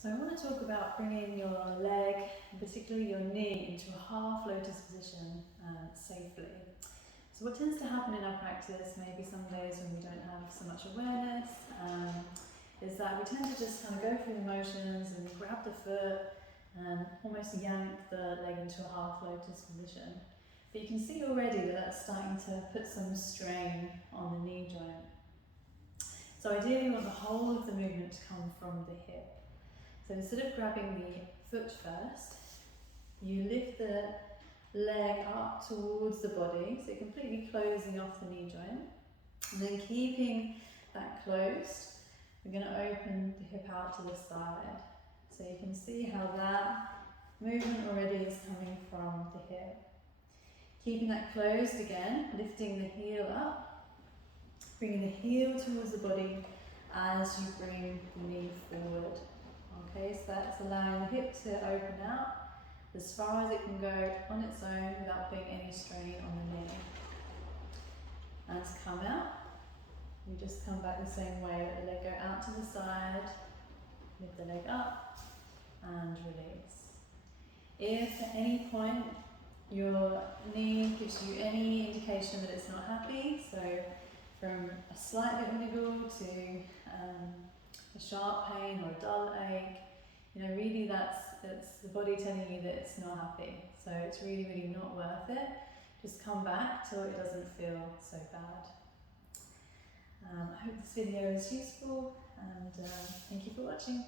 So I want to talk about bringing your leg, and particularly your knee, into a half lotus position safely. So what tends to happen in our practice, maybe some days when we don't have so much awareness, is that we tend to just kind of go through the motions and grab the foot and almost yank the leg into a half lotus position. But you can see already that that's starting to put some strain on the knee joint. So ideally you want the whole of the movement to come from the hip. So instead of grabbing the foot first, you lift the leg up towards the body, so you're completely closing off the knee joint. And then keeping that closed, we're going to open the hip out to the side. So you can see how that movement already is coming from the hip. Keeping that closed again, lifting the heel up, bringing the heel towards the body as you bring the knee forward. Okay, so that's allowing the hip to open out as far as it can go on its own without putting any strain on the knee. And to come out, you just come back the same way, let the leg go out to the side, lift the leg up and release. If at any point your knee gives you any indication that it's not happy, so from a slight little niggle to a sharp pain or a dull ache, really that's the body telling you that it's not happy. So it's really not worth it. Just come back till it doesn't feel so bad. I hope this video is useful and thank you for watching.